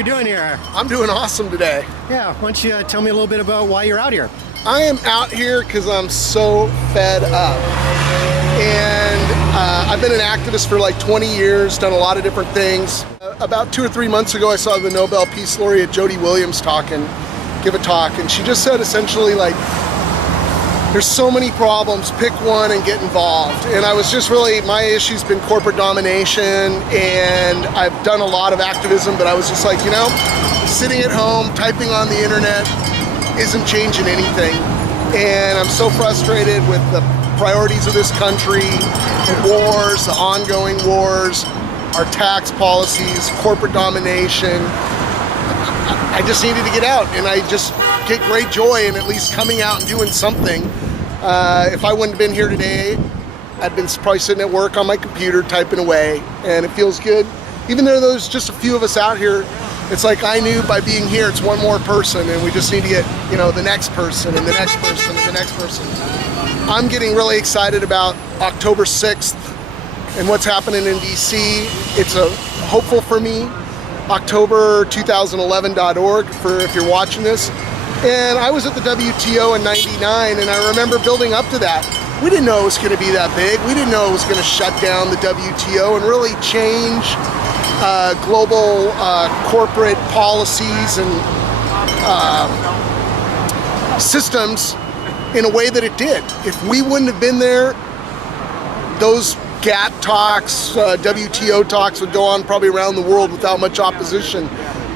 we doing here? I'm doing awesome today. Yeah, why don't you tell me a little bit about why you're out here? I am out here because I'm so fed up. And I've been an activist for like 20 years, done a lot of different things. About 2 or 3 months ago, I saw the Nobel Peace Laureate Jody Williams give a talk, and she just said essentially like, there's so many problems, pick one and get involved. And I was just really, my issue's been corporate domination, and I've done a lot of activism, but I was just like, you know, sitting at home, typing on the internet isn't changing anything. And I'm so frustrated with the priorities of this country, the wars, the ongoing wars, our tax policies, corporate domination. I just needed to get out, and I just get great joy in at least coming out and doing something. If I wouldn't have been here today, I'd been probably sitting at work on my computer typing away, and it feels good. Even though there's just a few of us out here, it's like I knew by being here it's one more person, and we just need to get, you know, the next person and the next person and the next person. I'm getting really excited about October 6th and what's happening in DC. It's hopeful for me. October2011.org for if you're watching this. And I was at the WTO in '99, and I remember building up to that. We didn't know it was going to be that big. We didn't know it was going to shut down the WTO and really change global corporate policies and systems in a way that it did. If we wouldn't have been there, those GATT talks, WTO talks would go on probably around the world without much opposition.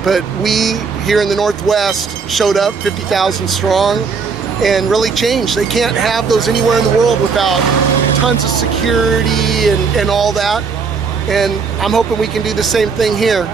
But we here in the Northwest showed up 50,000 strong and really changed. They can't have those anywhere in the world without tons of security and all that. And I'm hoping we can do the same thing here.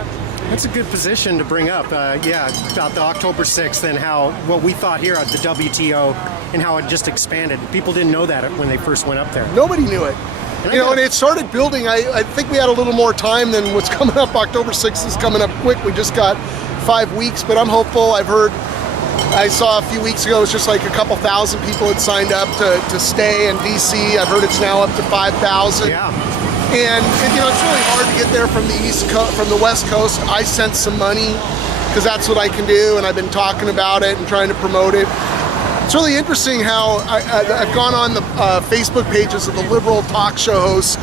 That's a good position to bring up. Yeah, about the October 6th and how what we thought here at the WTO and how it just expanded. People didn't know that when they first went up there. Nobody knew it. You know, and it started building. I think we had a little more time than what's coming up. October 6th is coming up quick. We just got 5 weeks, but I'm hopeful. I saw a few weeks ago, it was just like a couple thousand people had signed up to stay in DC. I've heard it's now up to 5,000. Yeah. And you know, it's really hard to get there from the West Coast. I sent some money because that's what I can do, and I've been talking about it and trying to promote it. It's really interesting how I've gone on the Facebook pages of the liberal talk show hosts,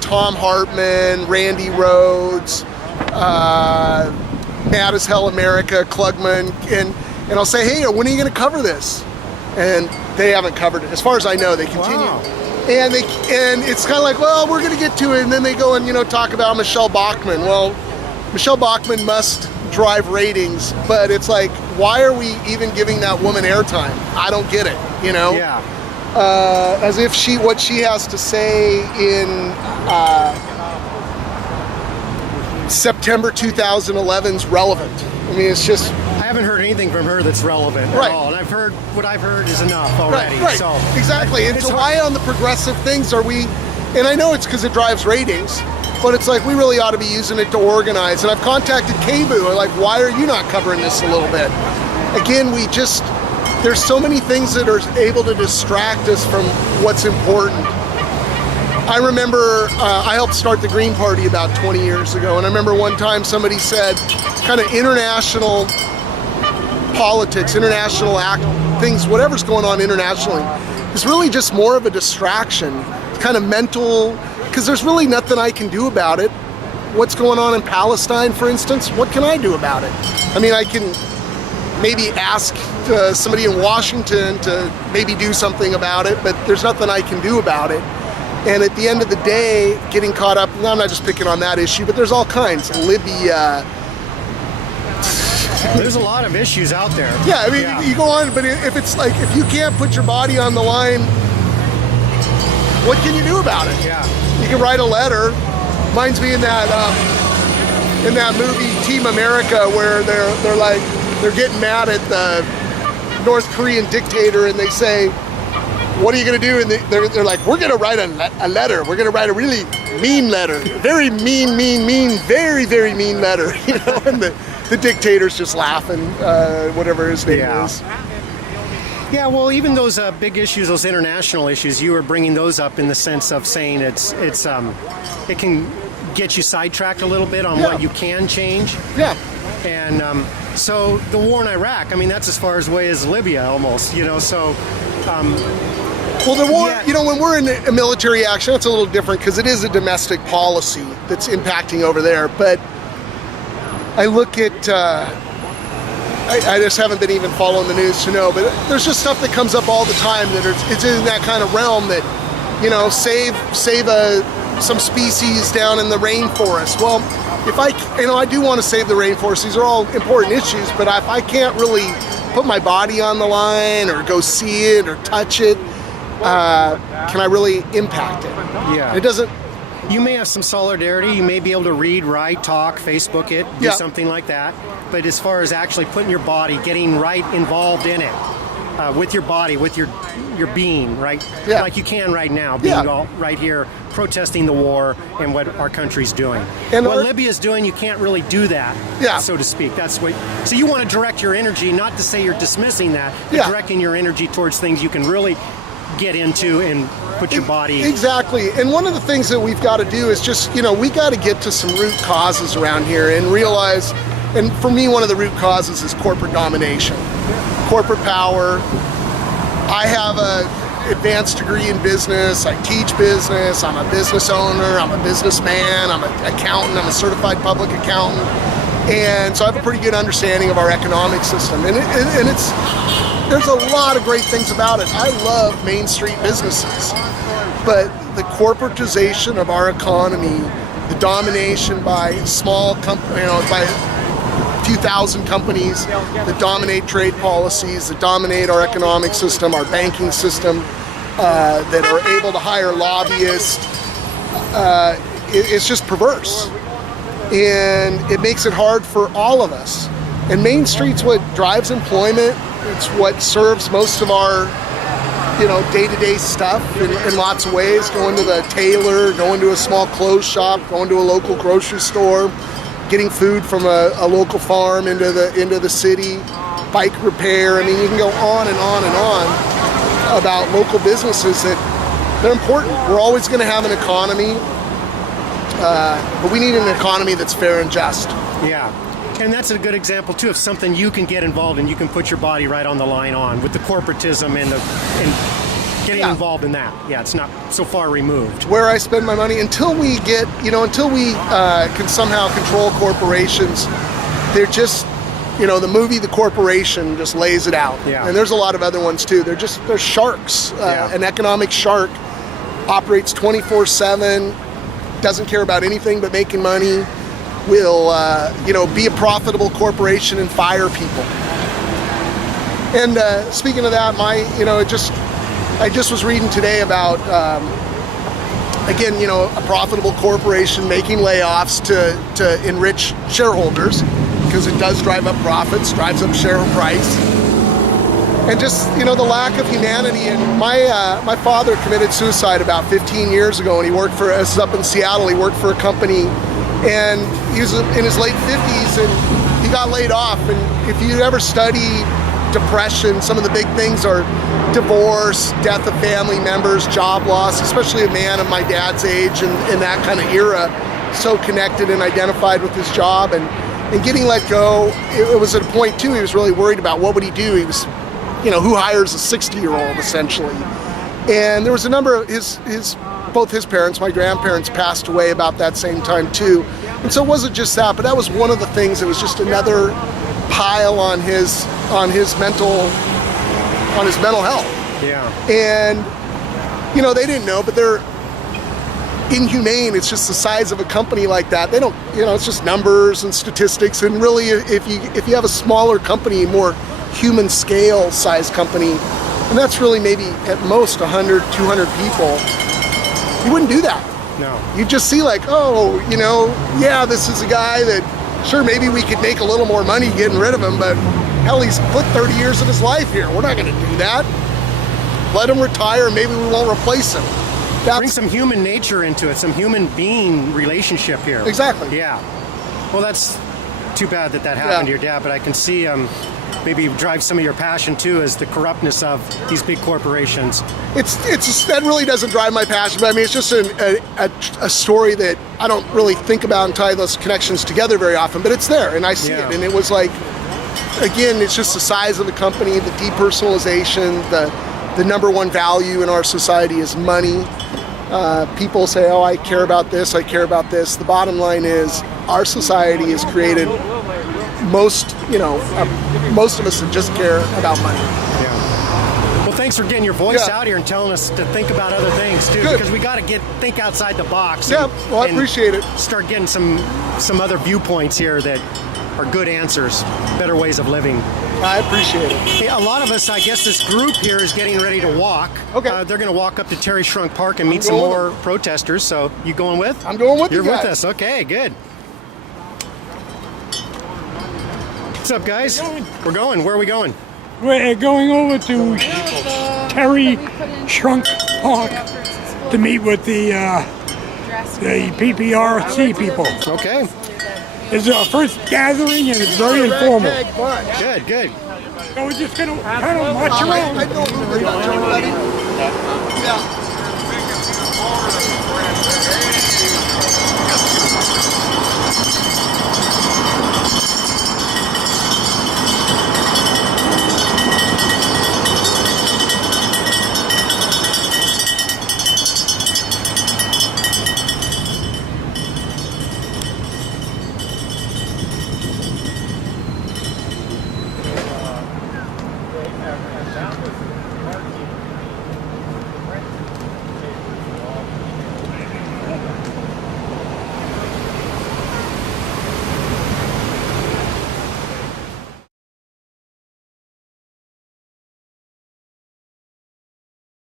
Tom Hartman, Randy Rhodes, Mad as Hell America, Klugman, and I'll say, hey, when are you going to cover this? And they haven't covered it. As far as I know, they continue. Wow. And it's kind of like, well, we're going to get to it, and then they go and, you know, talk about Michelle Bachmann. Well, Michelle Bachmann must drive ratings, but it's like, why are we even giving that woman airtime? I don't get it, you know? Yeah. As if what she has to say in September 2011 is relevant. I mean, it's just... I haven't heard anything from her that's relevant at all, and what I've heard is enough already. Right. So exactly. And so why on the progressive things are we, and I know it's because it drives ratings, but it's like we really ought to be using it to organize. And I've contacted KBOO, like, why are you not covering this a little bit? Again, there's so many things that are able to distract us from what's important. I remember I helped start the Green Party about 20 years ago, and I remember one time somebody said kind of international politics, international things, whatever's going on internationally is really just more of a distraction. It's kind of mental, because there's really nothing I can do about it. What's going on in Palestine, for instance, what can I do about it? I mean, I can maybe ask somebody in Washington to maybe do something about it, but there's nothing I can do about it. And at the end of the day, getting caught up, I'm not just picking on that issue, but there's all kinds. Libya. There's a lot of issues out there. Yeah, I mean, you go on, but if it's like, if you can't put your body on the line, what can you do about it? Yeah. You can write a letter. Reminds me in that movie Team America, where they're getting mad at the North Korean dictator, and they say, what are you going to do? And they're like, we're going to write a letter. We're going to write a really mean letter. Very mean, very, very mean letter. You know, and the dictator's just laughing, whatever his name is. Yeah, well, even those big issues, those international issues, you were bringing those up in the sense of saying it can get you sidetracked a little bit on what you can change. Yeah. And so the war in Iraq, I mean, that's as far away as Libya almost, so... Well, the war, Yeah. when we're in a military action, it's a little different because it is a domestic policy that's impacting over there. But I look at, I just haven't been even following the news to know, but there's just stuff that comes up all the time that it's in that kind of realm that, save some species down in the rainforest. Well, if I do want to save the rainforest, these are all important issues, but if I can't really put my body on the line or go see it or touch it, can I really impact it? Yeah. It doesn't. You may have some solidarity. You may be able to read, write, talk, Facebook it, do Yeah. something like that. But as far as actually putting your body, getting right involved in it, with your body, with your being, right? Yeah. Like you can right now, being Yeah. all right here, protesting the war and what our country's doing. And what our- Libya's doing, you can't really do that, Yeah. so to speak. That's what. So you want to direct your energy, not to say you're dismissing that, but Yeah. directing your energy towards things you can really get into and put your body. Exactly. And one of the things that we've got to do is just, we got to get to some root causes around here and realize, and for me, one of the root causes is corporate domination, corporate power. I have a advanced degree in business. I teach business. I'm a business owner. I'm a businessman. I'm an accountant. I'm a certified public accountant. And so I have a pretty good understanding of our economic system. And there's a lot of great things about it. I love Main Street businesses, but the corporatization of our economy, the domination by small companies, by a few thousand companies that dominate trade policies, that dominate our economic system, our banking system, that are able to hire lobbyists, it's just perverse. And it makes it hard for all of us. And Main Street's what drives employment. It's what serves most of our, day-to-day stuff in lots of ways. Going to the tailor, going to a small clothes shop, going to a local grocery store, getting food from a local farm into the city, bike repair. I mean, you can go on and on and on about local businesses that they're important. We're always going to have an economy, but we need an economy that's fair and just. Yeah. And that's a good example too of something you can get involved in. You can put your body right on the line on with the corporatism and getting Yeah. involved in that. Yeah, it's not so far removed. Where I spend my money until we get, until we can somehow control corporations. They're just, the movie The Corporation just lays it out. Yeah. And there's a lot of other ones too. They're sharks. Yeah. An economic shark operates 24/7, doesn't care about anything but making money. Will be a profitable corporation and fire people. And speaking of that, I just was reading today about a profitable corporation making layoffs to enrich shareholders because it does drive up profits, drives up share price, and just the lack of humanity. And my father committed suicide about 15 years ago, and he worked for us up in Seattle. He worked for a company. And he was in his late 50s and he got laid off. And if you ever study depression, some of the big things are divorce, death of family members, job loss, especially a man of my dad's age and in that kind of era, so connected and identified with his job. And getting let go, it was at a point too, he was really worried about what would he do. He was, who hires a 60-year-old essentially? And there was a number of both his parents, my grandparents, passed away about that same time too. And so it wasn't just that, but that was one of the things. It was just another pile on his mental health. Yeah. And they didn't know, but they're inhumane. It's just the size of a company like that. They don't, it's just numbers and statistics. And really, if you have a smaller company, more human scale size company, and that's really maybe at most 100, 200 people, you wouldn't do that. No. You'd just see this is a guy that, sure, maybe we could make a little more money getting rid of him, but hell, he's put 30 years of his life here. We're not going to do that. Let him retire, maybe we won't replace him. Bring some human nature into it, some human being relationship here. Exactly. Yeah. Well, that's too bad that happened to your dad, but I can see maybe drives some of your passion too, is the corruptness of these big corporations. That really doesn't drive my passion, but I mean, it's just a story that I don't really think about and tie those connections together very often, but it's there, and I see it. And it was like, again, it's just the size of the company, the depersonalization, the number one value in our society is money. People say, oh, I care about this, I care about this. The bottom line is our society has created most of us that just care about money. Yeah. Well, thanks for getting your voice out here and telling us to think about other things too, because we got to think outside the box. Yeah, well, I appreciate it. Start getting some other viewpoints here that are good answers, better ways of living. I appreciate it. Hey, a lot of us, I guess this group here is getting ready to walk. Okay. They're going to walk up to Terry Shrunk Park and meet some more protesters. So you going with? I'm going with you guys. You're with us. Okay, good. What's up, guys? We're going. Where are we going? We're going over to Terry Shrunk Park to meet with the PPRC people. Okay. It's our first gathering and it's very informal. Good, good. So we're just going to kind of march around. I know pretty much everybody. Yeah.